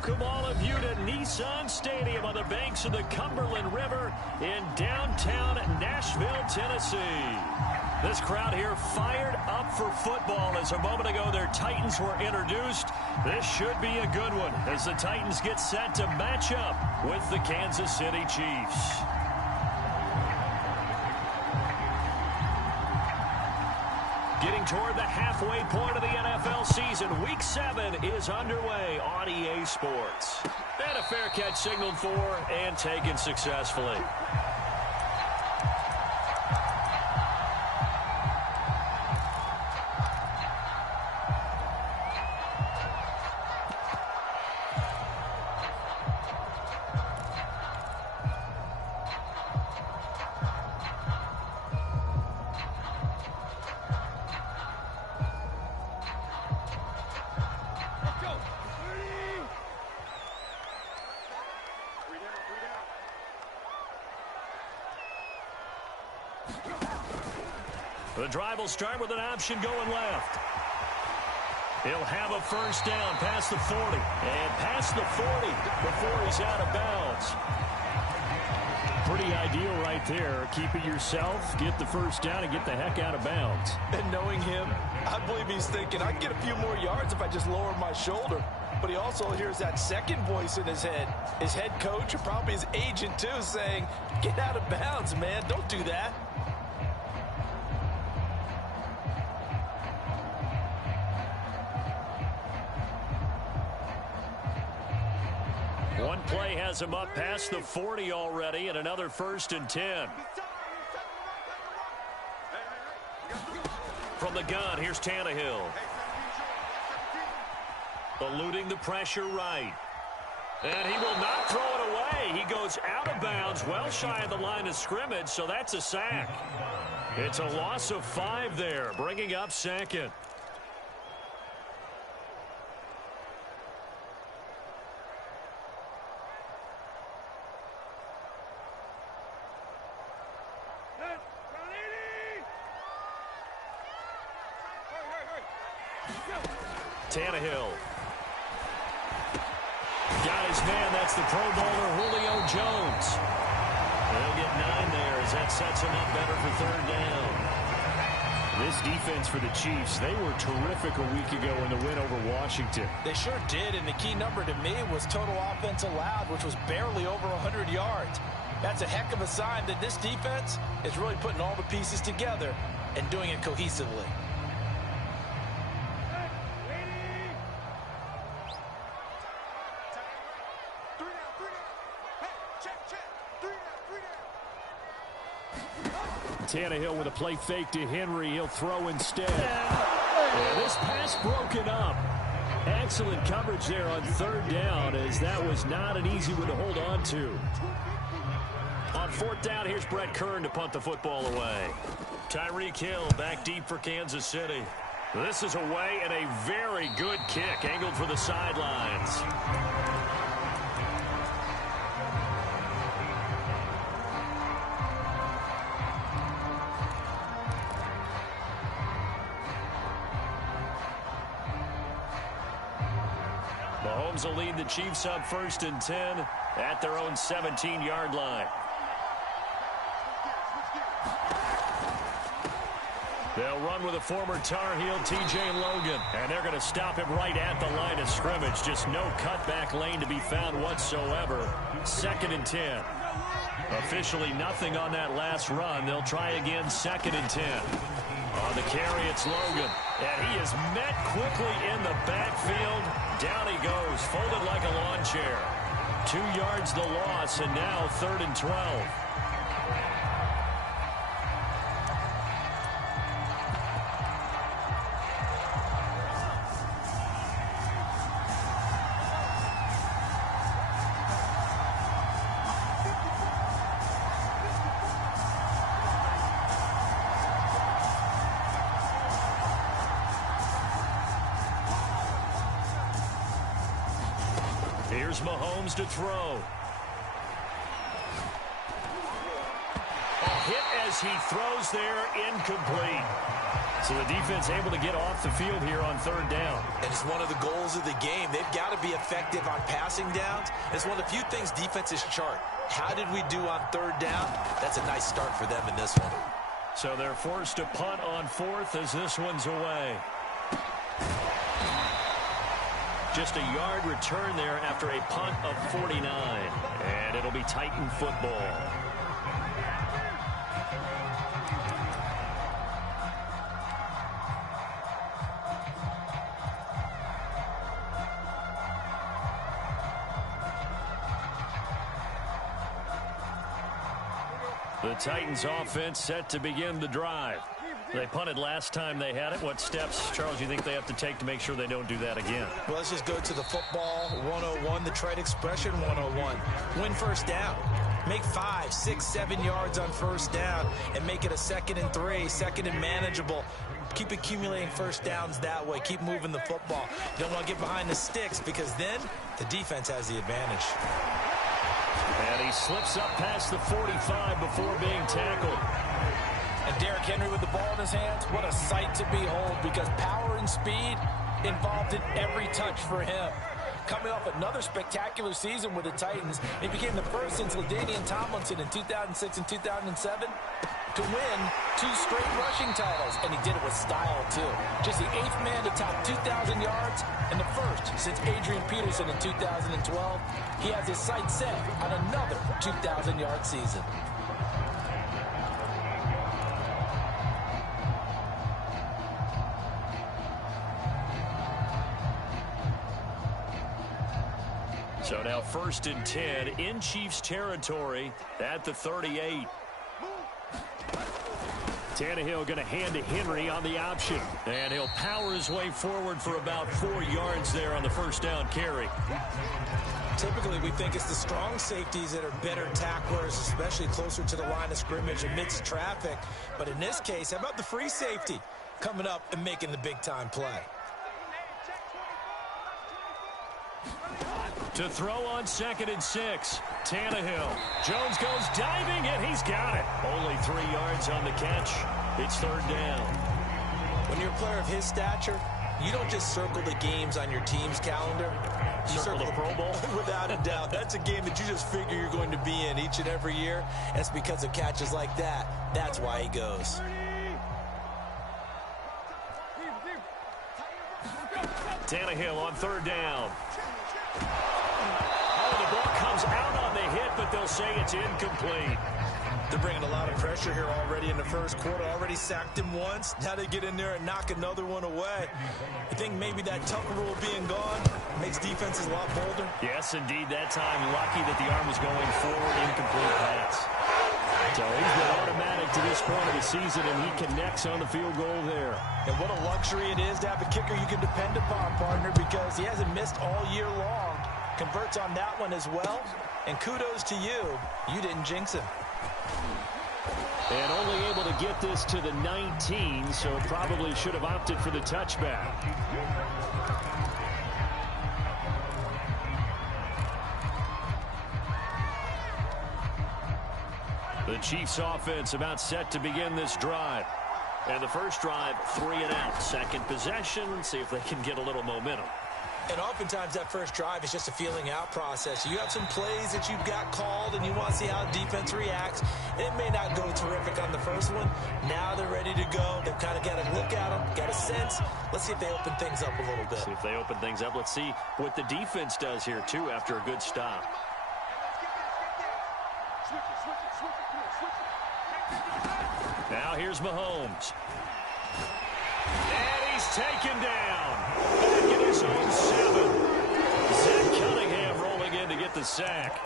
welcome all of you to Nissan Stadium on the banks of the Cumberland River in downtown Nashville, Tennessee. This crowd here fired up for football as a moment ago their Titans were introduced. This should be a good one as the Titans get set to match up with the Kansas City Chiefs. Getting toward the halfway point of the NFL season, Week 7 is underway on EA Sports. And a fair catch signaled for and taken successfully. The drive will start with an option going left. He'll have a first down past the 40. And past the 40 before he's out of bounds. Pretty ideal right there. Keep it yourself, get the first down, and get the heck out of bounds. And knowing him, I believe he's thinking, I can get a few more yards if I just lower my shoulder. But he also hears that second voice in his head. His head coach, or probably his agent too, saying, get out of bounds, man. Don't do that. One play has him up past the 40 already, and another 1st and 10. From the gun, here's Tannehill. Eluding the pressure right. And he will not throw it away. He goes out of bounds, well shy of the line of scrimmage, so that's a sack. It's a loss of 5 there, bringing up 2nd. Tannehill. Got his man. That's the Pro Bowler, Julio Jones. They'll get 9 there as that sets him up better for 3rd down. This defense for the Chiefs, they were terrific a week ago in the win over Washington. They sure did, and the key number to me was total offense allowed, which was barely over 100 yards. That's a heck of a sign that this defense is really putting all the pieces together and doing it cohesively. Tannehill with a play fake to Henry. He'll throw instead. And this pass broken up. Excellent coverage there on 3rd down, as that was not an easy one to hold on to. On 4th down, here's Brett Kern to punt the football away. Tyreek Hill back deep for Kansas City. This is away and a very good kick angled for the sidelines. Mahomes will lead the Chiefs up 1st and 10 at their own 17-yard line. They'll run with a former Tar Heel, T.J. Logan. And they're going to stop him right at the line of scrimmage. Just no cutback lane to be found whatsoever. 2nd and 10. Officially nothing on that last run. They'll try again 2nd and 10. On the carry, it's Logan. And he is met quickly in the backfield. Down he goes, folded like a lawn chair. 2 yards the loss, and now 3rd and 12. Here's Mahomes to throw. A hit as he throws there, incomplete. So the defense able to get off the field here on third down. And it's one of the goals of the game. They've got to be effective on passing downs. It's one of the few things defenses chart. How did we do on third down? That's a nice start for them in this one. So they're forced to punt on fourth as this one's away. Just a yard return there after a punt of 49. And it'll be Titan football. The Titans offense set to begin the drive. They punted last time they had it. What steps, Charles, do you think they have to take to make sure they don't do that again? Well, let's just go to the football 101, the trade expression 101. Win first down. Make 5, 6, 7 yards on first down and make it a 2nd and 3, 2nd and manageable. Keep accumulating first downs that way. Keep moving the football. You don't want to get behind the sticks because then the defense has the advantage. And he slips up past the 45 before being tackled. And Derrick Henry with the ball in his hands, what a sight to behold because power and speed involved in every touch for him. Coming off another spectacular season with the Titans, he became the first since LaDainian Tomlinson in 2006 and 2007 to win 2 straight rushing titles, and he did it with style too. Just the 8th man to top 2,000 yards and the first since Adrian Peterson in 2012. He has his sights set on another 2,000-yard season. So now 1st and 10 in Chiefs territory at the 38. Tannehill going to hand to Henry on the option. And he'll power his way forward for about 4 yards there on the first down carry. Typically, we think it's the strong safeties that are better tacklers, especially closer to the line of scrimmage amidst traffic. But in this case, how about the free safety coming up and making the big-time play? To throw on 2nd and 6. Tannehill. Jones goes diving, and he's got it. Only 3 yards on the catch. It's 3rd down. When you're a player of his stature, you don't just circle the games on your team's calendar. You circle the Pro Bowl? Without a doubt. That's a game that you just figure you're going to be in each and every year. That's because of catches like that. That's why he goes. Tannehill on 3rd down. Oh, the ball comes out on the hit, but they'll say it's incomplete. They're bringing a lot of pressure here already in the first quarter. Already sacked him once. Now they get in there and knock another one away. You think maybe that Tucker rule being gone makes defenses a lot bolder? Yes, indeed. That time, lucky that the arm was going forward. Incomplete pass. So he's been automatic to this point of the season, and he connects on the field goal there. And what a luxury it is to have a kicker you can depend upon, partner, because he hasn't missed all year long. Converts on that one as well. And kudos to you. You didn't jinx him. And only able to get this to the 19, so probably should have opted for the touchback. The Chiefs offense about set to begin this drive. And the first drive, 3 and out. Second possession, see if they can get a little momentum. And oftentimes that first drive is just a feeling out process. You have some plays that you've got called and you want to see how defense reacts. It may not go terrific on the first one. Now they're ready to go. They've kind of got to look at them, got a sense. Let's see if they open things up a little bit. See if they open things up. Let's see what the defense does here, too, after a good stop. Now here's Mahomes. And he's taken down. Back in his own 7. Zach Cunningham rolling in to get the sack.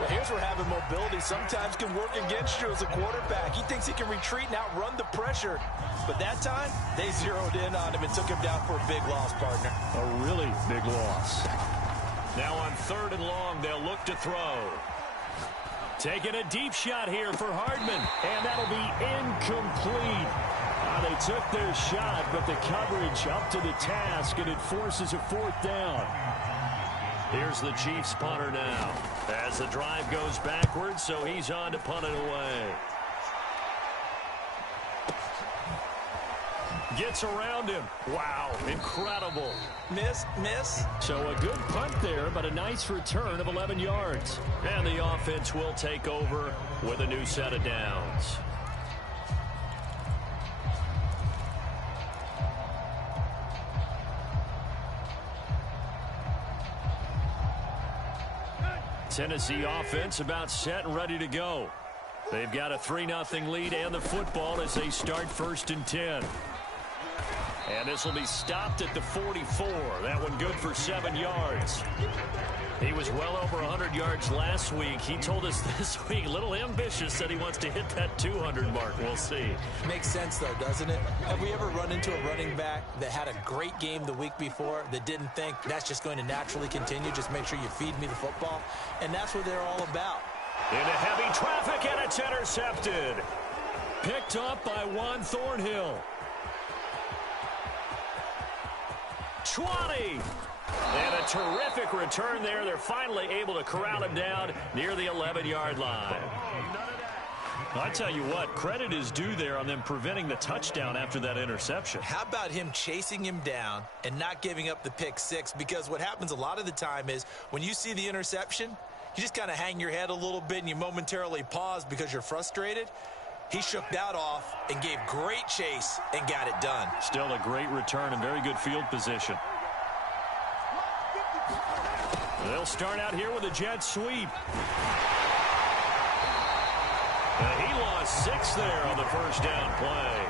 Well, here's where having mobility sometimes can work against you as a quarterback. He thinks he can retreat and outrun the pressure. But that time, they zeroed in on him and took him down for a big loss, partner. A really big loss. Now on 3rd and long, they'll look to throw. Taking a deep shot here for Hardman, and that'll be incomplete. They took their shot, but the coverage up to the task, and it forces a 4th down. Here's the Chiefs punter now, as the drive goes backwards, so he's on to punt it away. Gets around him. Wow, incredible. Miss. So a good punt there, but a nice return of 11 yards. And the offense will take over with a new set of downs. Tennessee offense about set and ready to go. They've got a 3-0 lead and the football as they start 1st and 10. And this will be stopped at the 44. That one good for 7 yards. He was well over 100 yards last week. He told us this week, a little ambitious, said he wants to hit that 200 mark. We'll see. Makes sense, though, doesn't it? Have we ever run into a running back that had a great game the week before that didn't think that's just going to naturally continue? Just make sure you feed me the football. And that's what they're all about. Into heavy traffic, and it's intercepted. Picked up by Juan Thornhill. 20. And a terrific return there. They're finally able to corral him down near the 11-yard line. I tell you what, credit is due there on them preventing the touchdown after that interception. How about him chasing him down and not giving up the pick six? Because what happens a lot of the time is when you see the interception, you just kind of hang your head a little bit and you momentarily pause because you're frustrated. He shook that off and gave great chase and got it done. Still a great return and very good field position. They'll start out here with a jet sweep. He lost 6 there on the first down play.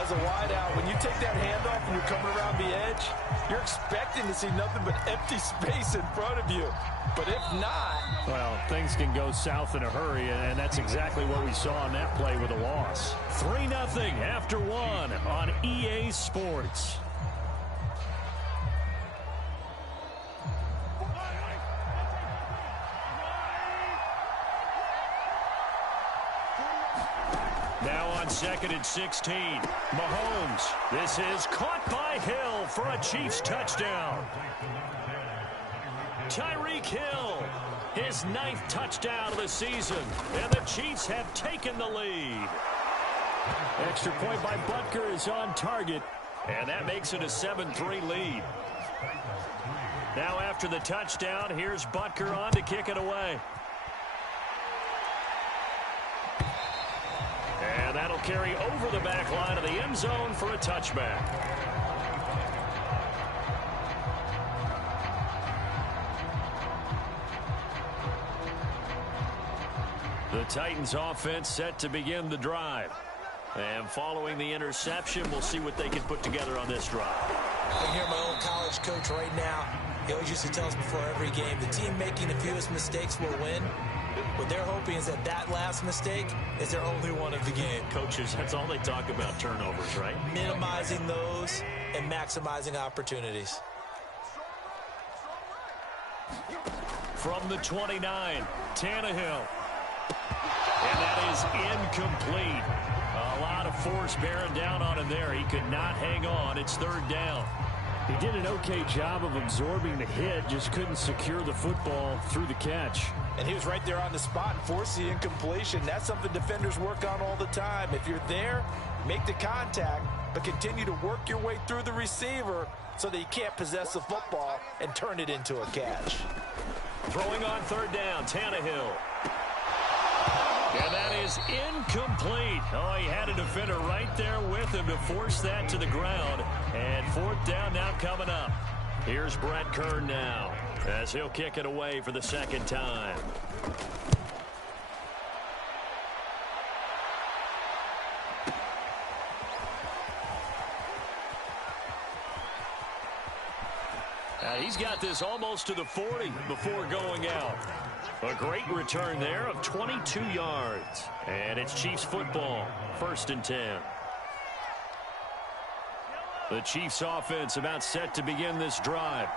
As a wideout, when you take that handoff and you're coming around the edge, you're expecting to see nothing but empty space in front of you. But if not... Well, things can go south in a hurry, and that's exactly what we saw on that play with a loss. 3-0 after 1 on EA Sports. Now on 2nd and 16. Mahomes. This is caught by Hill for a Chiefs touchdown. Tyreek Hill, his 9th touchdown of the season, and the Chiefs have taken the lead. Extra point by Butker is on target, and that makes it a 7-3 lead. Now after the touchdown, here's Butker on to kick it away. And that'll carry over the back line of the end zone for a touchback. The Titans offense set to begin the drive. And following the interception, we'll see what they can put together on this drive. I can hear my old college coach right now. He always used to tell us before every game, the team making the fewest mistakes will win. What they're hoping is that that last mistake is their only one of the game. Coaches, that's all they talk about, turnovers, right? Minimizing those and maximizing opportunities. From the 29, Tannehill. And that is incomplete. A lot of force bearing down on him there. He could not hang on. It's 3rd down. He did an okay job of absorbing the hit, just couldn't secure the football through the catch. And he was right there on the spot and forced the incompletion. That's something defenders work on all the time. If you're there, make the contact, but continue to work your way through the receiver so that you can't possess the football and turn it into a catch. Throwing on 3rd down, Tannehill. And that is incomplete. Oh, he had a defender right there with him to force that to the ground. And 4th down now coming up. Here's Brett Kern now as he'll kick it away for the 2nd time. He's got this almost to the 40 before going out. A great return there of 22 yards. And it's Chiefs football, 1st and 10. The Chiefs offense about set to begin this drive.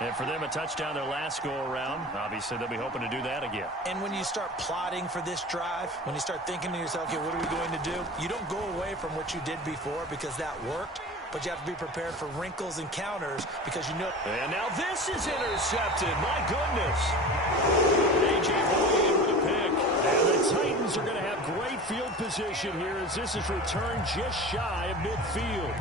And for them, a touchdown their last go-around. Obviously, they'll be hoping to do that again. And when you start plotting for this drive, when you start thinking to yourself, okay, what are we going to do? You don't go away from what you did before because that worked. But you have to be prepared for wrinkles and counters because you know. And now this is intercepted. My goodness. A.J. Boyd with a pick. And the Titans are going to have great field position. position here as this is returned just shy of midfield.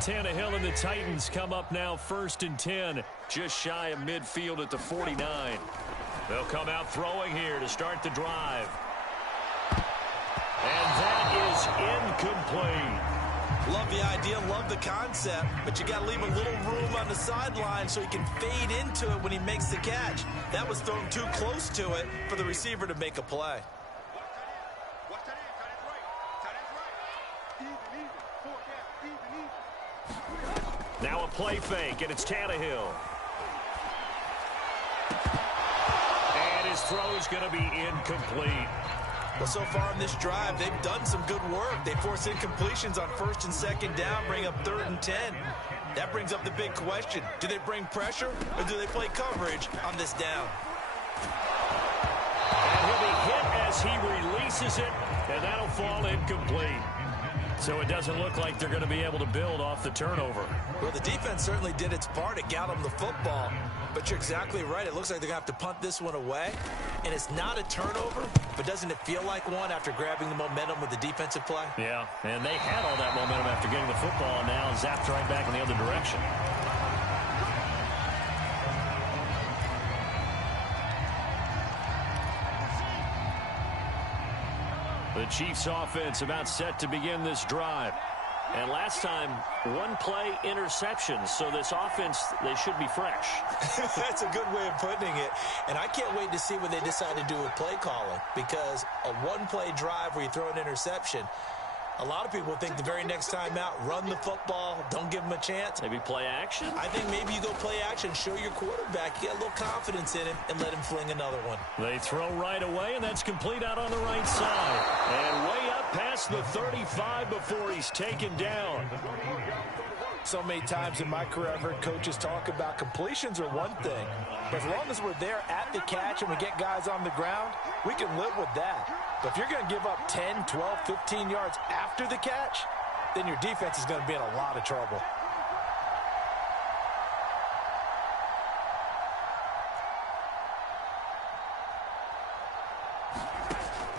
Tannehill and the Titans come up now 1st and 10, just shy of midfield at the 49. They'll come out throwing here to start the drive. And that is incomplete. Love the idea, love the concept, but you got to leave a little room on the sideline so he can fade into it when he makes the catch. That was thrown too close to it for the receiver to make a play. Now a play fake, and it's Tannehill. And his throw is going to be incomplete. Well, so far in this drive, they've done some good work. They force incompletions on 1st and 2nd down, bring up 3rd and 10. That brings up the big question. Do they bring pressure, or do they play coverage on this down? And he'll be hit as he releases it, and that'll fall incomplete. So it doesn't look like they're going to be able to build off the turnover. Well, the defense certainly did its part. It got them the football. But you're exactly right. It looks like they're going to have to punt this one away. And it's not a turnover, but doesn't it feel like one after grabbing the momentum with the defensive play? Yeah, and they had all that momentum after getting the football, and now zapped right back in the other direction. The Chiefs offense about set to begin this drive. And last time, one play interception. So this offense, they should be fresh. That's a good way of putting it. And I can't wait to see what they decide to do with play calling. Because a one-play drive where you throw an interception, a lot of people think the very next time out, run the football, don't give them a chance. Maybe play action? I think maybe you go play action, show your quarterback, you get a little confidence in him, and let him fling another one. They throw right away, and that's complete out on the right side. And way up past the 35 before he's taken down. So many times in my career, I've heard coaches talk about completions are one thing. But as long as we're there at the catch and we get guys on the ground, we can live with that. But if you're going to give up 10, 12, 15 yards after the catch, then your defense is going to be in a lot of trouble.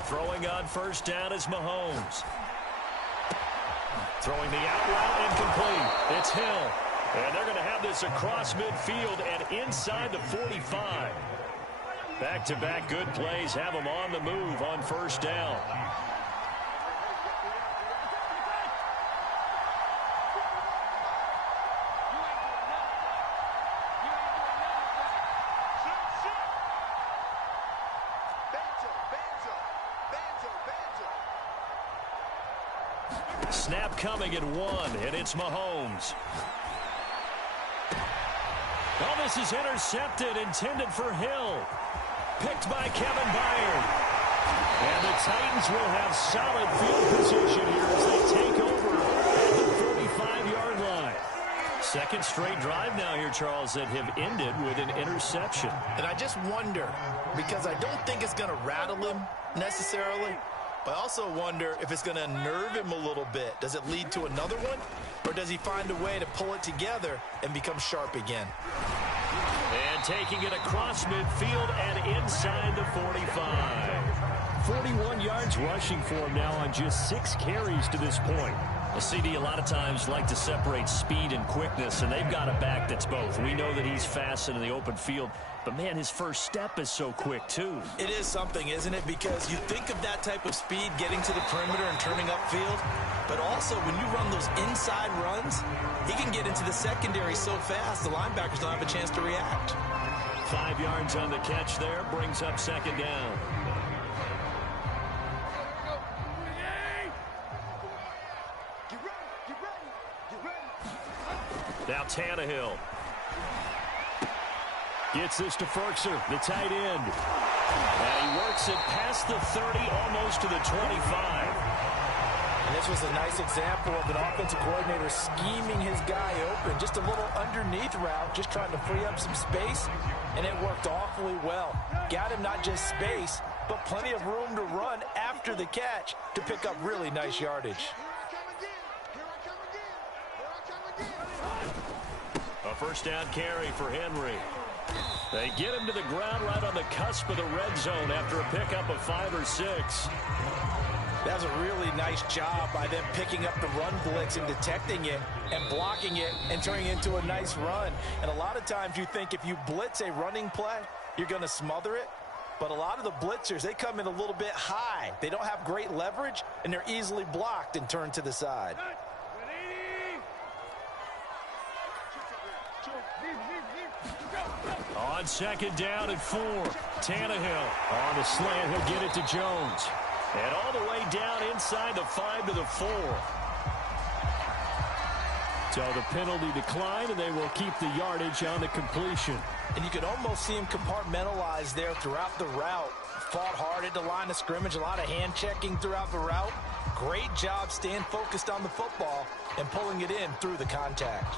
Throwing on 1st down is Mahomes. Throwing the out route incomplete. It's Hill. And they're going to have this across midfield and inside the 45. Back-to-back good plays have them on the move on 1st down. Snap coming at 1, and it's Mahomes. Oh, this is intercepted, intended for Hill. Picked by Kevin Byard. And the Titans will have solid field position here as they take over at the 45-yard line. Second straight drive now here, Charles, that have ended with an interception. And I just wonder, because I don't think it's going to rattle him necessarily, but I also wonder if it's going to unnerve him a little bit. Does it lead to another one? Or does he find a way to pull it together and become sharp again? And taking it across midfield and inside the 45. 41 yards rushing for him now on just 6 carries to this point. The CD a lot of times like to separate speed and quickness, and they've got a back that's both. We know that he's fast in the open field, but, man, his first step is so quick, too. It is something, isn't it? Because you think of that type of speed getting to the perimeter and turning upfield, but also when you run those inside runs, he can get into the secondary so fast the linebackers don't have a chance to react. 5 yards on the catch there, brings up 2nd down. Now Tannehill. Gets this to Ferkser, the tight end. And he works it past the 30, almost to the 25. And this was a nice example of an offensive coordinator scheming his guy open. Just a little underneath route, just trying to free up some space, and it worked awfully well. Got him not just space, but plenty of room to run after the catch to pick up really nice yardage. A first down carry for Henry. They get him to the ground right on the cusp of the red zone after a pickup of 5 or 6. That was a really nice job by them picking up the run blitz and detecting it and blocking it and turning it into a nice run. And a lot of times you think if you blitz a running play, you're going to smother it. But a lot of the blitzers, they come in a little bit high. They don't have great leverage, and they're easily blocked and turned to the side. On second down and 4, Tannehill on the slant. He'll get it to Jones. And all the way down inside the 5 to the 4. So the penalty declined, and they will keep the yardage on the completion. And you could almost see him compartmentalize there throughout the route. Fought hard at the line of scrimmage, a lot of hand checking throughout the route. Great job staying focused on the football and pulling it in through the contact.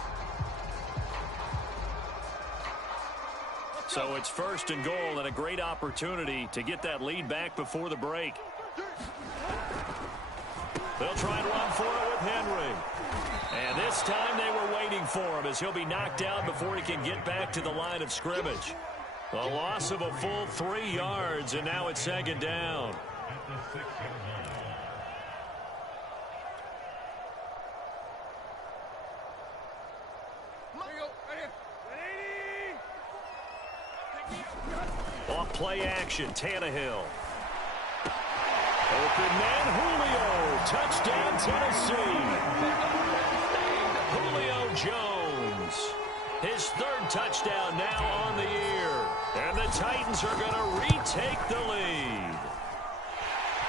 So it's first and goal and a great opportunity to get that lead back before the break. They'll try and run for it with Henry. And this time they were waiting for him as he'll be knocked down before he can get back to the line of scrimmage. A loss of a full 3 yards, and now it's second down. Off play action, Tannehill. Open man, Julio. Touchdown, Tennessee. Julio Jones. His 3rd touchdown now on the year. And the Titans are going to retake the lead.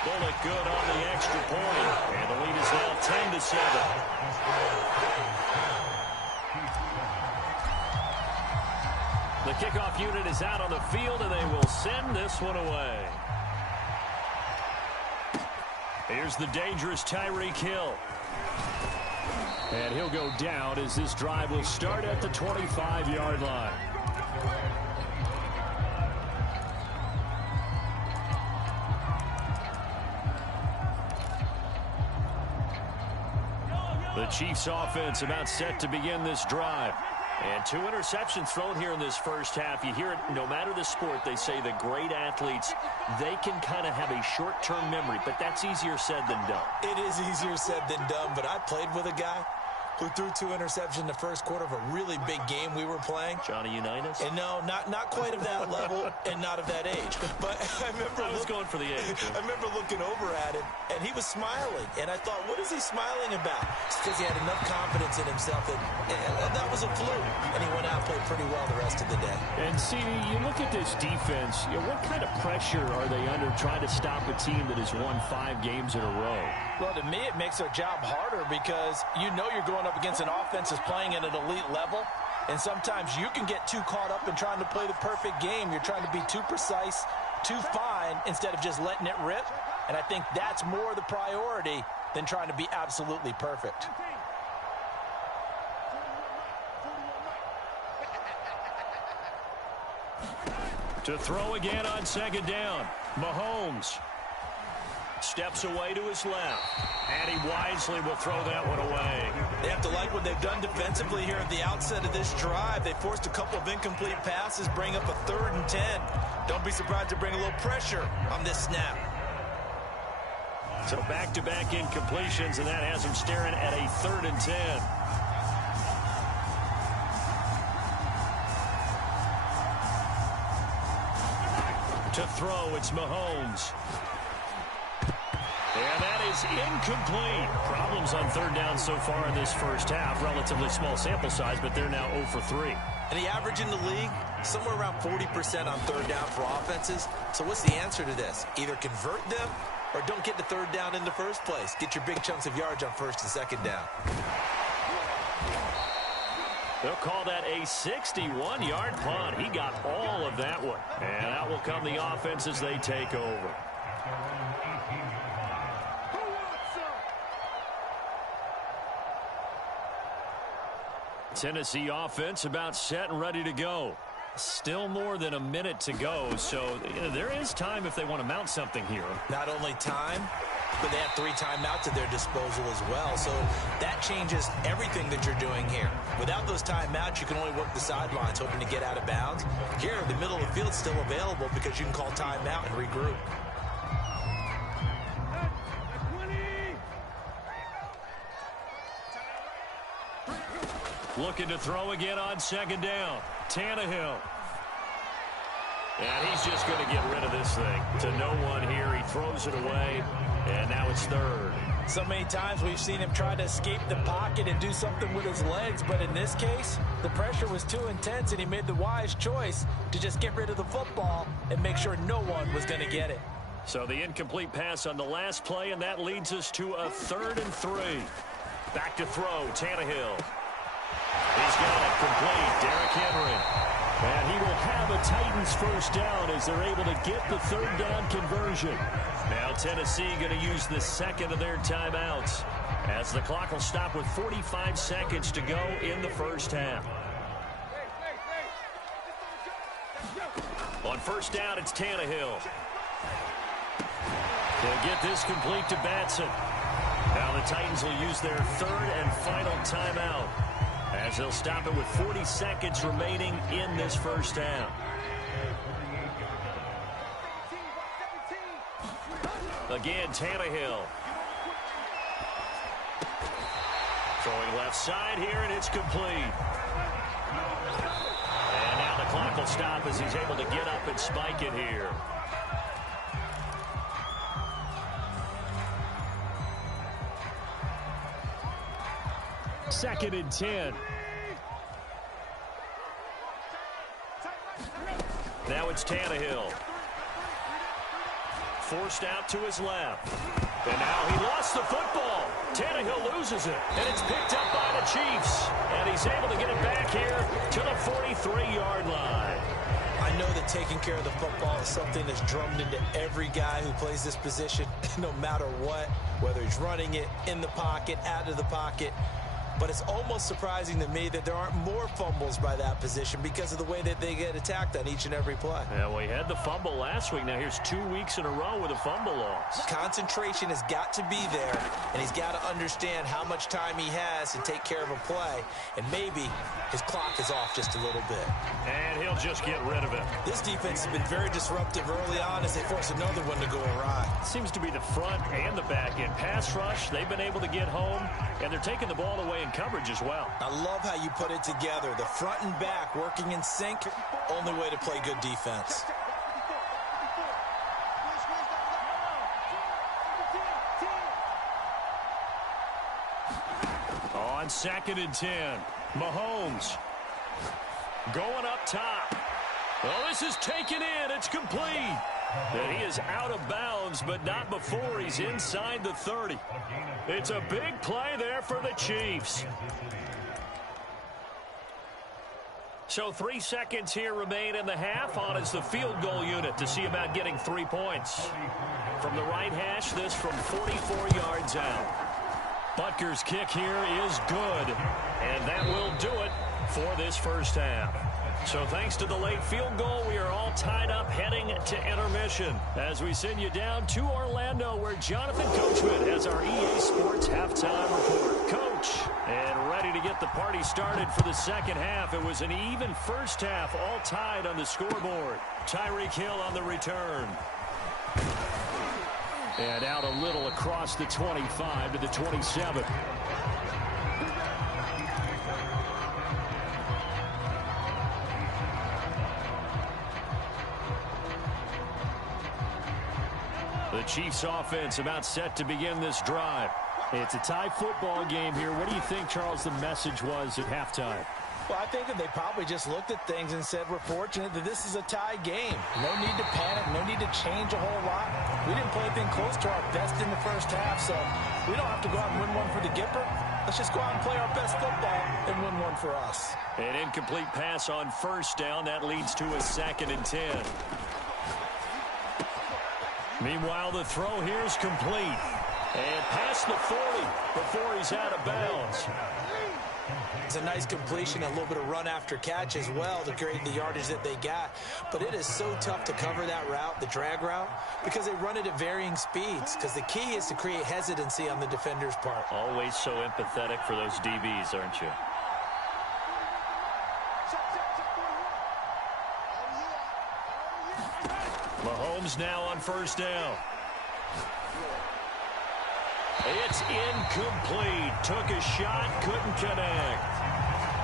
Bullock good on the extra point. And the lead is now 10-7. The kickoff unit is out on the field, and they will send this one away. Here's the dangerous Tyreek Hill. And he'll go down as this drive will start at the 25-yard line. The Chiefs offense about set to begin this drive. And 2 interceptions thrown here in this first half. You hear it, no matter the sport, they say the great athletes, they can kind of have a short-term memory, but that's easier said than done. It is easier said than done, but I played with a guy who threw 2 interceptions in the first quarter of a really big game we were playing. Johnny Unitas? And no, not quite of that level and not of that age. But I was going for the age. I remember looking over at him, and he was smiling. And I thought, what is he smiling about? It's because he had enough confidence in himself that was a fluke. And he went out and played pretty well the rest of the day. And, see, you look at this defense, what kind of pressure are they under trying to stop a team that has won 5 games in a row? Well, to me, it makes their job harder because you know you're going up against an offense that's playing at an elite level. And sometimes you can get too caught up in trying to play the perfect game. You're trying to be too precise, too fine, instead of just letting it rip. And I think that's more the priority than trying to be absolutely perfect. To throw again on second down, Mahomes steps away to his left, and he wisely will throw that one away. They have to like what they've done defensively here at the outset of this drive. They forced a couple of incomplete passes, bring up a 3rd and 10. Don't be surprised to bring a little pressure on this snap. So back-to-back incompletions, and that has them staring at a 3rd and 10. To throw, it's Mahomes. And that is incomplete. Problems on 3rd down so far in this first half. Relatively small sample size, but they're now 0 for 3. And the average in the league, somewhere around 40% on 3rd down for offenses. So what's the answer to this? Either convert them or don't get the 3rd down in the first place. Get your big chunks of yards on 1st and 2nd down. They'll call that a 61-yard punt. He got all of that one. And that will come the offense as they take over. Tennessee offense about set and ready to go. Still more than a minute to go, so there is time if they want to mount something here. Not only time, but they have 3 timeouts at their disposal as well. So that changes everything that you're doing here. Without those timeouts, you can only work the sidelines, hoping to get out of bounds. Here, the middle of the field's still available because you can call timeout and regroup. Looking to throw again on second down. Tannehill. And he's just going to get rid of this thing. To no one here. He throws it away. And now it's third. So many times we've seen him try to escape the pocket and do something with his legs. But in this case, the pressure was too intense, and he made the wise choice to just get rid of the football and make sure no one was going to get it. So the incomplete pass on the last play, and that leads us to a 3rd and 3. Back to throw. Tannehill. He's got it complete. Derrick Henry. And he will have a Titans first down as they're able to get the 3rd down conversion. Now Tennessee going to use the second of their timeouts as the clock will stop with 45 seconds to go in the first half. On first down, it's Tannehill. They'll get this complete to Batson. Now the Titans will use their 3rd and final timeout as they'll stop it with 40 seconds remaining in this first half. Again, Tannehill. Throwing left side here, and it's complete. And now the clock will stop as he's able to get up and spike it here. Second and 10. Now it's Tannehill. Forced out to his left. And now he lost the football. Tannehill loses it. And it's picked up by the Chiefs. And he's able to get it back here to the 43-yard line. I know that taking care of the football is something that's drummed into every guy who plays this position, no matter what, whether he's running it, in the pocket, out of the pocket. But it's almost surprising to me that there aren't more fumbles by that position because of the way that they get attacked on each and every play. Yeah, well, he had the fumble last week. Now here's 2 weeks in a row with a fumble loss. Concentration has got to be there, and he's got to understand how much time he has to take care of a play. And maybe his clock is off just a little bit. And he'll just get rid of it. This defense has been very disruptive early on as they force another one to go awry. Seems to be the front and the back end. Pass rush, they've been able to get home, and they're taking the ball away in coverage as well. I love how you put it together. The front and back working in sync, only way to play good defense. On 2nd and 10, Mahomes going up top. Well, this is taken in. It's complete. And he is out of bounds, but not before he's inside the 30. It's a big play there for the Chiefs. So 3 seconds here remain in the half. On is the field goal unit to see about getting 3 points. From the right hash, this from 44 yards out. Butker's kick here is good, and that will do it for this first half. So thanks to the late field goal, we are all tied up heading to intermission as we send you down to Orlando where Jonathan Coachman has our EA Sports halftime report. Coach, and ready to get the party started for the second half. It was an even first half, all tied on the scoreboard. Tyreek Hill on the return. And out a little across the 25 to the 27. The Chiefs offense about set to begin this drive. It's a tie football game here. What do you think, Charles, the message was at halftime? Well, I think that they probably just looked at things and said, we're fortunate that this is a tie game. No need to panic, no need to change a whole lot. We didn't play anything close to our best in the first half, so we don't have to go out and win one for the Gipper. Let's just go out and play our best football and win one for us. An incomplete pass on first down. That leads to a 2nd and 10. Meanwhile, the throw here is complete. And past the 40 before he's out of bounds. It's a nice completion, a little bit of run after catch as well to create the yardage that they got. But it is so tough to cover that route, the drag route, because they run it at varying speeds. Because the key is to create hesitancy on the defender's part. Always so empathetic for those DBs, aren't you? Mahomes now on first down. It's incomplete. Took a shot, couldn't connect.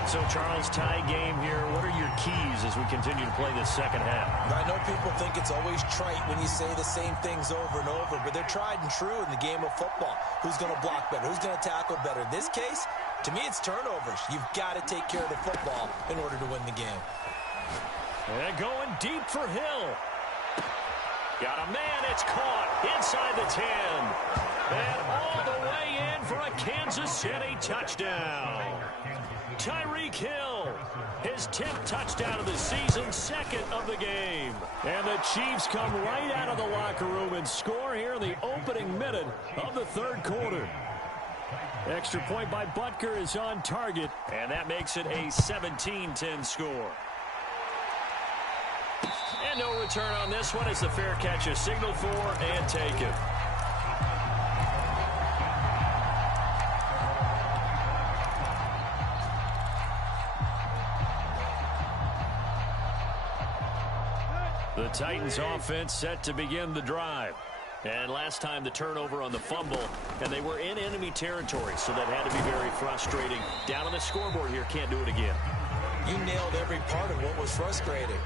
So, Charles, tie game here. What are your keys as we continue to play this second half? I know people think it's always trite when you say the same things over and over, but they're tried and true in the game of football. Who's going to block better? Who's going to tackle better? In this case, to me, it's turnovers. You've got to take care of the football in order to win the game. And going deep for Hill. Got a man, it's caught inside the 10. And all the way in for a Kansas City touchdown. Tyreek Hill, his 10th touchdown of the season, second of the game. And the Chiefs come right out of the locker room and score here in the opening minute of the third quarter. Extra point by Butker is on target, and that makes it a 17-10 score. And no return on this one as the fair catch is signaled for and taken. The Titans offense set to begin the drive. And last time the turnover on the fumble, and they were in enemy territory, so that had to be very frustrating. Down on the scoreboard here, can't do it again. You nailed every part of what was frustrating.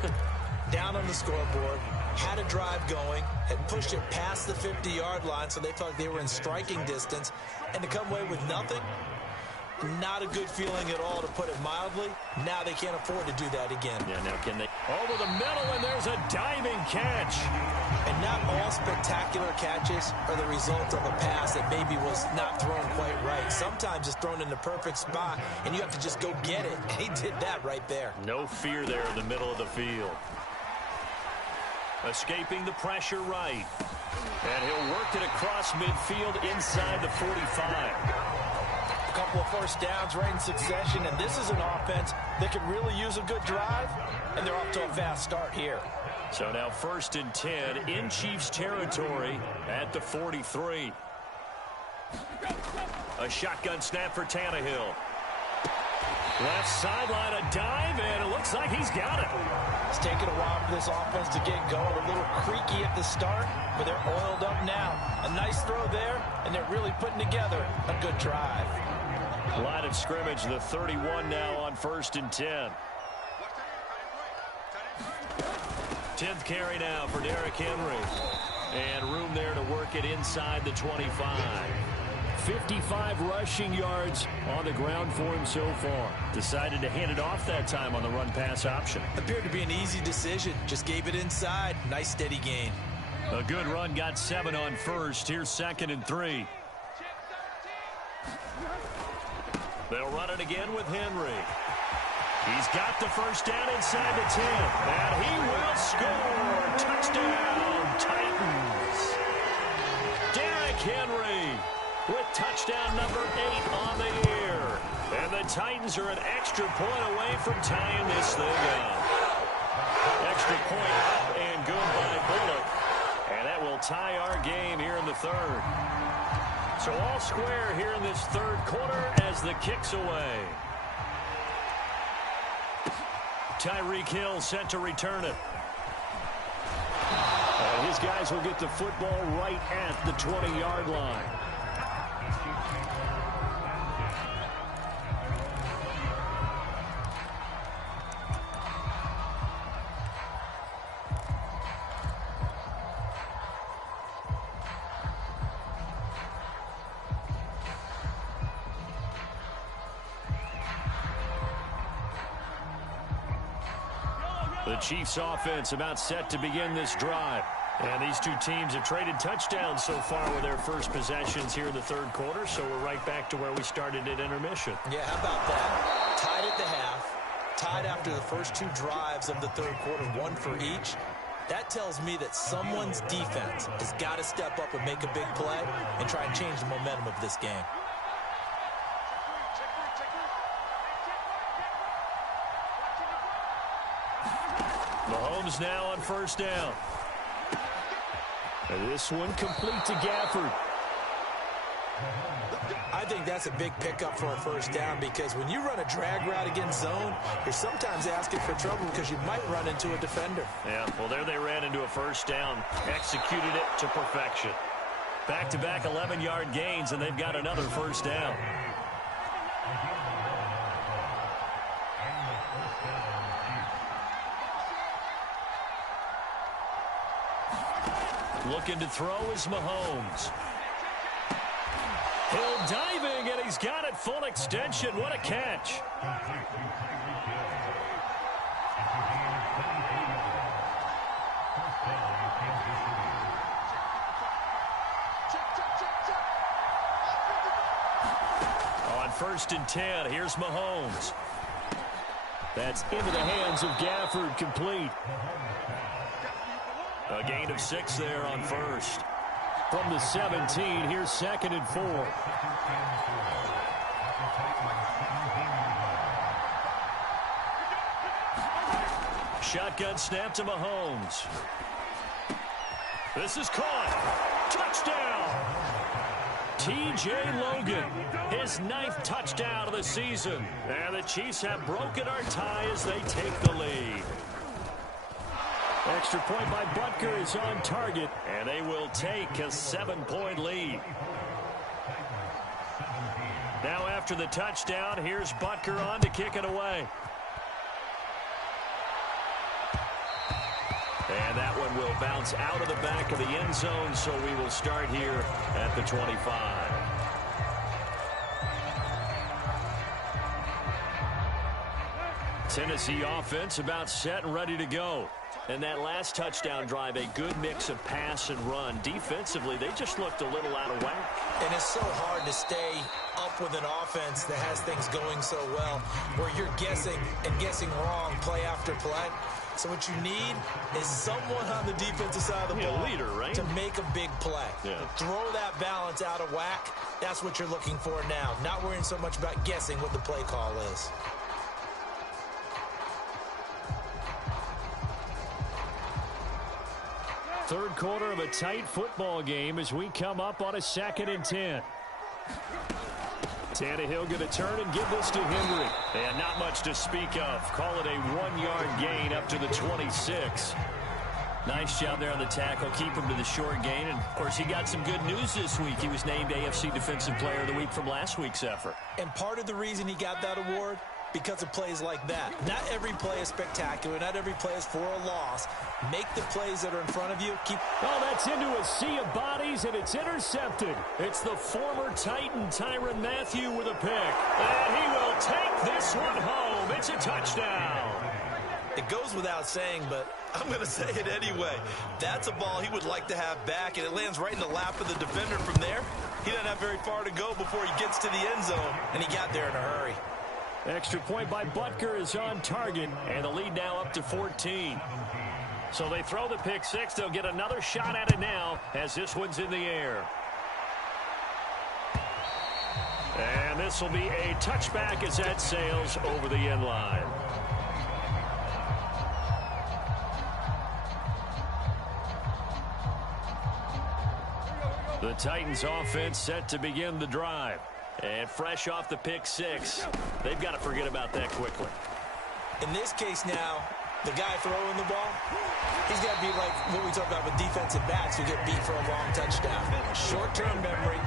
Down on the scoreboard, had a drive going, had pushed it past the 50-yard line, so they thought they were in striking distance, and to come away with nothing, not a good feeling at all, to put it mildly. Now they can't afford to do that again. Yeah, now can they? Over the middle, and there's a diving catch. And not all spectacular catches are the result of a pass that maybe was not thrown quite right. Sometimes it's thrown in the perfect spot, and you have to just go get it. And he did that right there. No fear there in the middle of the field. Escaping the pressure right. And he'll work it across midfield inside the 45. A couple of first downs right in succession, and this is an offense that could really use a good drive, and they're off to a fast start here. So now 1st and 10 in Chiefs territory at the 43. A shotgun snap for Tannehill. Left sideline, a dive, and it looks like he's got it. It's taken a while for this offense to get going. A little creaky at the start, but they're oiled up now. A nice throw there, and they're really putting together a good drive. Line of scrimmage, the 31 now on 1st and 10. 10th carry now for Derrick Henry. And room there to work it inside the 25. 55 rushing yards on the ground for him so far. Decided to hand it off that time on the run-pass option. Appeared to be an easy decision. Just gave it inside. Nice steady gain. A good run, got 7 on first. Here's 2nd and 3. They'll run it again with Henry. He's got the first down inside the 10. And he will score. Touchdown, Titans. Derrick Henry with touchdown number 8 on the year. And the Titans are an extra point away from tying this thing up. Extra point up and good by Bullock. And that will tie our game here in the third. So all square here in this third quarter as the kick's away. Tyreek Hill set to return it. And his guys will get the football right at the 20-yard line. The Chiefs offense about set to begin this drive. And these two teams have traded touchdowns so far with their first possessions here in the third quarter, so we're right back to where we started at intermission. Yeah, how about that? Tied at the half, tied after the first 2 drives of the third quarter, 1 for each. That tells me that someone's defense has got to step up and make a big play and try and change the momentum of this game. Mahomes now on first down. And this one complete to Gafford. I think that's a big pickup for a first down because when you run a drag route against zone, you're sometimes asking for trouble because you might run into a defender. Yeah, well, there they ran into a first down. Executed it to perfection. Back-to-back 11-yard gains, and they've got another first down. Looking to throw is Mahomes. Hill diving, and he's got it full extension. What a catch. On 1st and 10, here's Mahomes. That's into the hands of Gafford, complete. A gain of 6 there on first. From the 17, here's 2nd and 4. Shotgun snap to Mahomes. This is caught. Touchdown. T.J. Logan, his 9th touchdown of the season. And the Chiefs have broken our tie as they take the lead. Extra point by Butker is on target. And they will take a 7-point lead. Now after the touchdown, here's Butker on to kick it away. And that one will bounce out of the back of the end zone, so we will start here at the 25. Tennessee offense about set and ready to go. And that last touchdown drive, a good mix of pass and run. Defensively, they just looked a little out of whack. And it's so hard to stay up with an offense that has things going so well, where you're guessing and guessing wrong play after play. So what you need is someone on the defensive side of the ball, leader, right? to make a big play. Yeah. Throw that balance out of whack. That's what you're looking for now. Not worrying so much about guessing what the play call is. Third quarter of a tight football game as we come up on a 2nd and 10. Tannehill going to turn and give this to Henry. And not much to speak of. Call it a 1-yard gain up to the 26. Nice job there on the tackle. Keep him to the short gain. And, of course, he got some good news this week. He was named AFC Defensive Player of the Week from last week's effort. And part of the reason he got that award, because of plays like that. Not every play is spectacular. Not every play is for a loss. Make the plays that are in front of you. Oh, that's into a sea of bodies, and it's intercepted. It's the former Titan Tyrann Mathieu with a pick. And he will take this one home. It's a touchdown. It goes without saying, but I'm going to say it anyway. That's a ball he would like to have back, and it lands right in the lap of the defender from there. He doesn't have very far to go before he gets to the end zone, and he got there in a hurry. Extra point by Butker is on target. And the lead now up to 14. So they throw the pick six. They'll get another shot at it now as this one's in the air. And this will be a touchback as that sails over the end line. The Titans offense set to begin the drive. And fresh off the pick six, they've got to forget about that quickly. In this case now, the guy throwing the ball, he's got to be like what we talk about with defensive backs who get beat for a long touchdown. Short-term memory,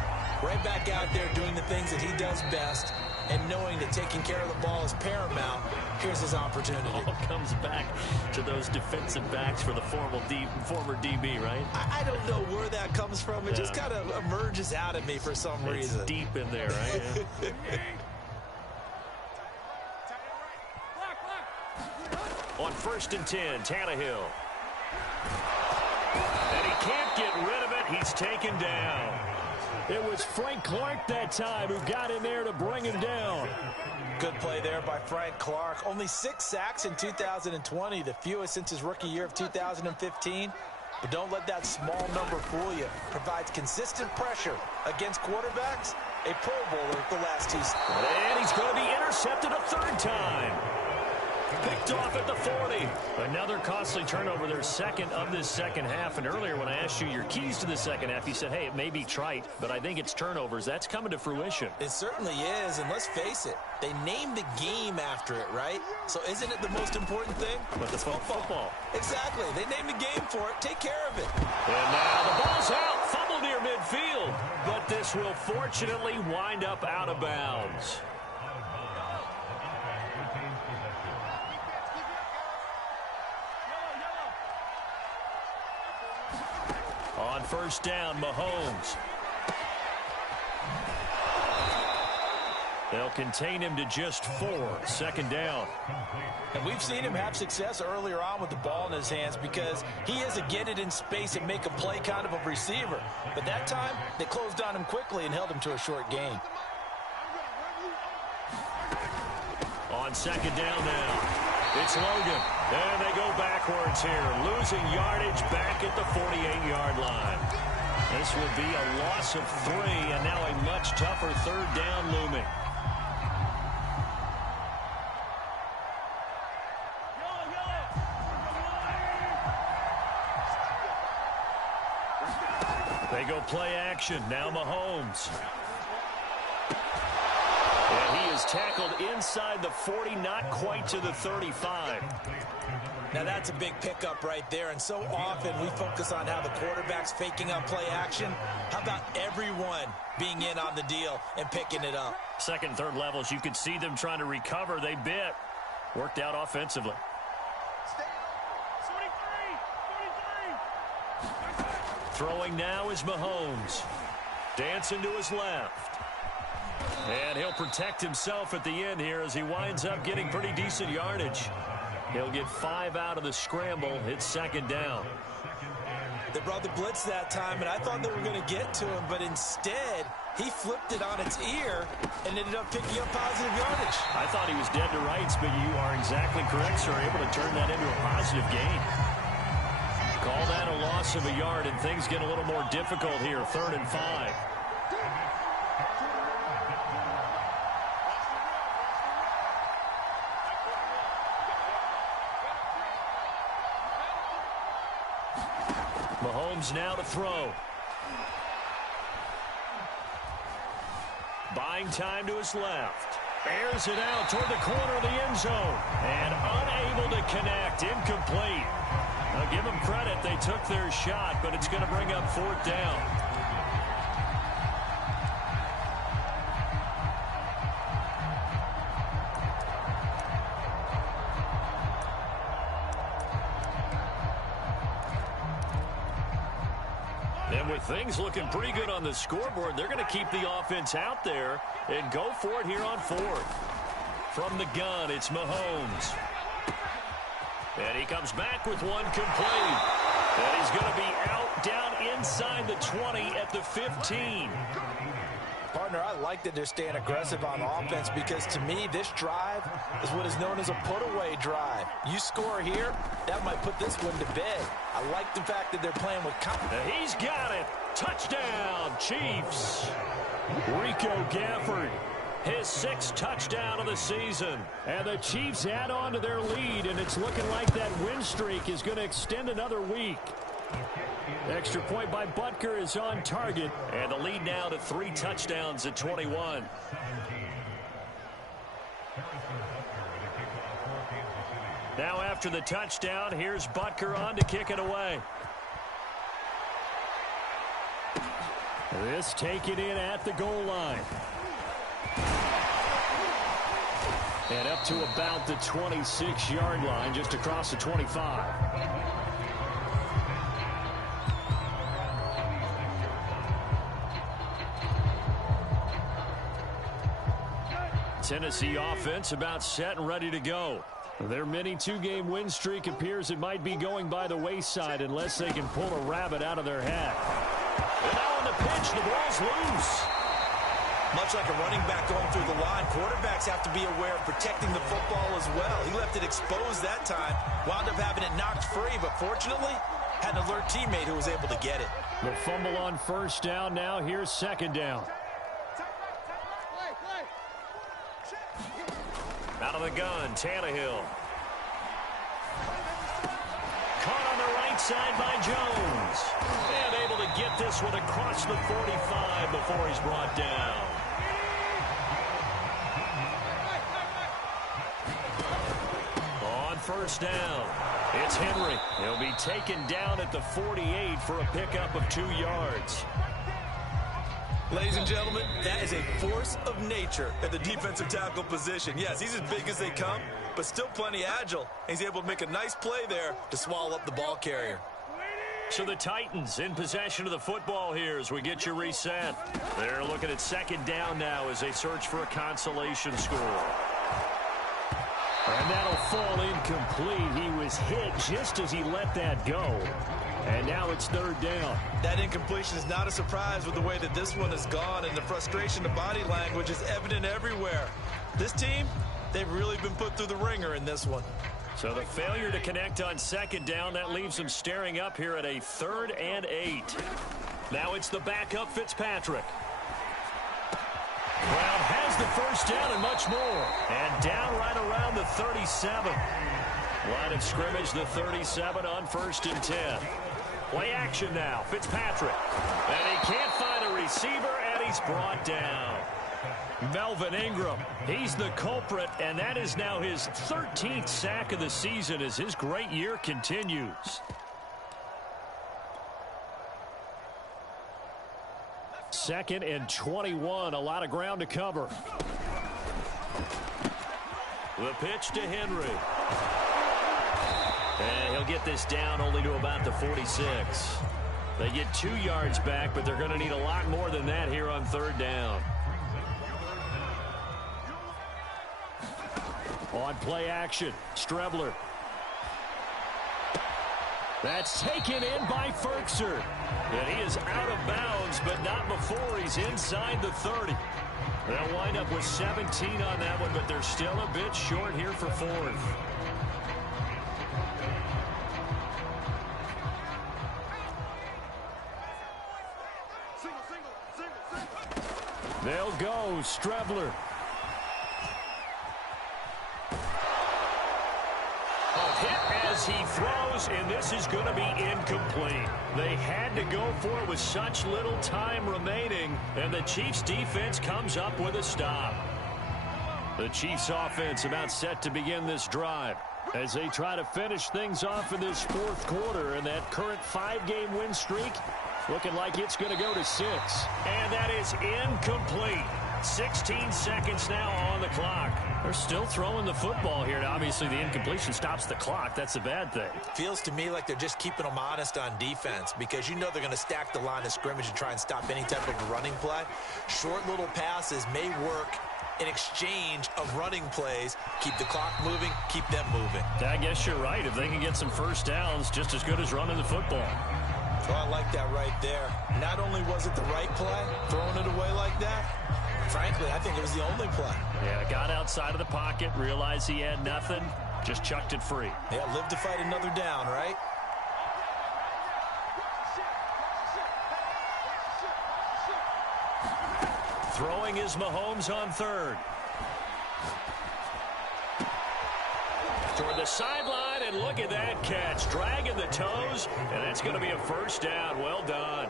right back out there doing the things that he does best, and knowing that taking care of the ball is paramount. Here's his opportunity. All comes back to those defensive backs for the former DB, right? I don't know where that comes from. It just kind of emerges out of me for some reason. It's deep in there, right? Yeah. On 1st and 10, Tannehill. And he can't get rid of it. He's taken down. It was Frank Clark that time who got in there to bring him down. Good play there by Frank Clark. Only 6 sacks in 2020, the fewest since his rookie year of 2015. But don't let that small number fool you. Provides consistent pressure against quarterbacks. A Pro Bowler the last 2 seasons. And he's going to be intercepted a 3rd time. Picked off at the 40. Another costly turnover, their second of this second half. And earlier when I asked you your keys to the second half, you said, hey, it may be trite, but I think it's turnovers. That's coming to fruition. It certainly is, and let's face it, they named the game after it, right? So isn't it the most important thing? But it's football. Exactly. They named the game for it. Take care of it. And now the ball's out. Fumble near midfield. But this will fortunately wind up out of bounds. On first down, Mahomes. They'll contain him to just 4. Second down. And we've seen him have success earlier on with the ball in his hands because he is a get it in space and make a play kind of a receiver. But that time, they closed on him quickly and held him to a short gain. On second down now. It's Logan. And they go backwards here. Losing yardage back at the 48-yard line. This will be a loss of 3, and now a much tougher third down looming. They go play action. Now Mahomes. And he is tackled inside the 40, not quite to the 35. Now that's a big pickup right there, and so often we focus on how the quarterback's faking up play action. How about everyone being in on the deal and picking it up? Second, third levels, you could see them trying to recover. They bit. Worked out offensively. Throwing now is Mahomes. Dancing to his left. And he'll protect himself at the end here as he winds up getting pretty decent yardage. He'll get 5 out of the scramble. It's second down. They brought the blitz that time, and I thought they were going to get to him, but instead, he flipped it on its ear and ended up picking up positive yardage. I thought he was dead to rights, but you are exactly correct, sir. Able to turn that into a positive gain. Call that a loss of a yard, and things get a little more difficult here. 3rd and 5. Mahomes now to throw. Buying time to his left. Airs it out toward the corner of the end zone. And unable to connect. Incomplete. Now give them credit. They took their shot, but it's going to bring up 4th down. And with things looking pretty good on the scoreboard, they're going to keep the offense out there and go for it here on 4th. From the gun, it's Mahomes. And he comes back with one complete. And he's going to be out down inside the 20 at the 15. Partner, I like that they're staying aggressive on offense because to me, this drive is what is known as a put-away drive. You score here, that might put this one to bed. I like the fact that they're playing with confidence. He's got it. Touchdown, Chiefs. Rico Gafford, his 6th touchdown of the season. And the Chiefs add on to their lead, and it's looking like that win streak is going to extend another week. Extra point by Butker is on target. And the lead now to 3 touchdowns at 21. Now after the touchdown, here's Butker on to kick it away. This taken in at the goal line. And up to about the 26-yard line, just across the 25. Tennessee offense about set and ready to go. Their mini 2-game win streak appears it might be going by the wayside unless they can pull a rabbit out of their hat. And now on the pitch, the ball's loose. Much like a running back going through the line, quarterbacks have to be aware of protecting the football as well. He left it exposed that time, wound up having it knocked free, but fortunately, had an alert teammate who was able to get it. The fumble on first down. Now here's second down. Out of the gun, Tannehill. Caught on the right side by Jones. And able to get this one across the 45 before he's brought down. On first down, it's Henry. He'll be taken down at the 48 for a pickup of 2 yards. Ladies and gentlemen, that is a force of nature at the defensive tackle position. Yes, he's as big as they come, but still plenty agile. He's able to make a nice play there to swallow up the ball carrier. So the Titans in possession of the football here as we get you reset. They're looking at second down now as they search for a consolation score. And that'll fall incomplete. He was hit just as he let that go. And now it's third down. That incompletion is not a surprise with the way that this one has gone, and the frustration of body language is evident everywhere. This team, they've really been put through the ringer in this one. So the failure to connect on second down, that leaves them staring up here at a 3rd and 8. Now it's the backup Fitzpatrick. Brown has the first down and much more. And down right around the 37. Line of scrimmage, the 37 on 1st and 10. Play action now. Fitzpatrick. And he can't find a receiver, and he's brought down. Melvin Ingram, he's the culprit, and that is now his 13th sack of the season as his great year continues. Second and 21, a lot of ground to cover. The pitch to Henry. And he'll get this down only to about the 46. They get 2 yards back, but they're going to need a lot more than that here on third down. On play action, Strebler. That's taken in by Ferkser. And he is out of bounds, but not before he's inside the 30. They'll wind up with 17 on that one, but they're still a bit short here for 4th. They'll go, Strebler. Hit as he throws, and this is going to be incomplete. They had to go for it with such little time remaining, and the Chiefs' defense comes up with a stop. The Chiefs' offense about set to begin this drive as they try to finish things off in this 4th quarter, and that current 5-game win streak looking like it's going to go to 6. And that is incomplete. 16 seconds now on the clock. They're still throwing the football here. Now, obviously, the incompletion stops the clock. That's a bad thing. Feels to me like they're just keeping them honest on defense because you know they're going to stack the line of scrimmage and try and stop any type of running play. Short little passes may work in exchange of running plays. Keep the clock moving, keep them moving. I guess you're right. If they can get some first downs, just as good as running the football. Oh, I like that right there. Not only was it the right play, throwing it away like that, frankly, I think it was the only play. Yeah, got outside of the pocket, realized he had nothing, just chucked it free. Yeah, live to fight another down, right? Throwing is Mahomes on 3rd. Toward the sideline, and look at that catch. Dragging the toes, and that's going to be a first down. Well done.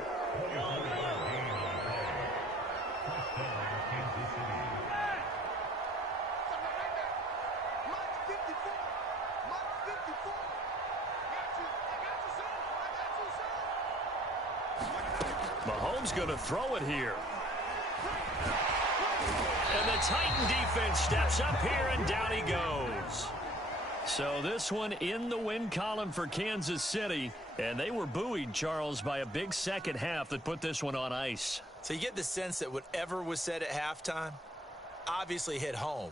Mahomes going to throw it here. And the Titan defense steps up here, and down he goes. So this one in the win column for Kansas City, and they were buoyed, Charles, by a big second half that put this one on ice. So you get the sense that whatever was said at halftime obviously hit home.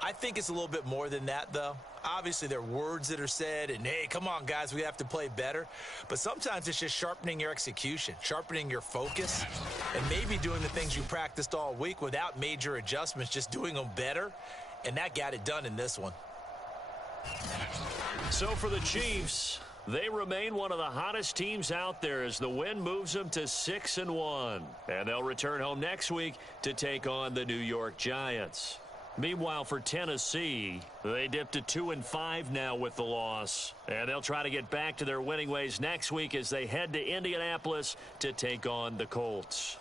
I think it's a little bit more than that, though. Obviously, there are words that are said, and, hey, come on, guys, we have to play better. But sometimes it's just sharpening your execution, sharpening your focus, and maybe doing the things you practiced all week without major adjustments, just doing them better, and that got it done in this one. So for the Chiefs, they remain one of the hottest teams out there as the win moves them to 6-1. And they'll return home next week to take on the New York Giants. Meanwhile, for Tennessee, they dipped to 2-5 now with the loss. And they'll try to get back to their winning ways next week as they head to Indianapolis to take on the Colts.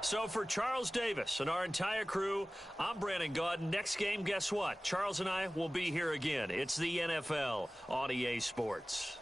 So for Charles Davis and our entire crew, I'm Brandon Gaudin. Next game, guess what? Charles and I will be here again. It's the NFL on EA Sports.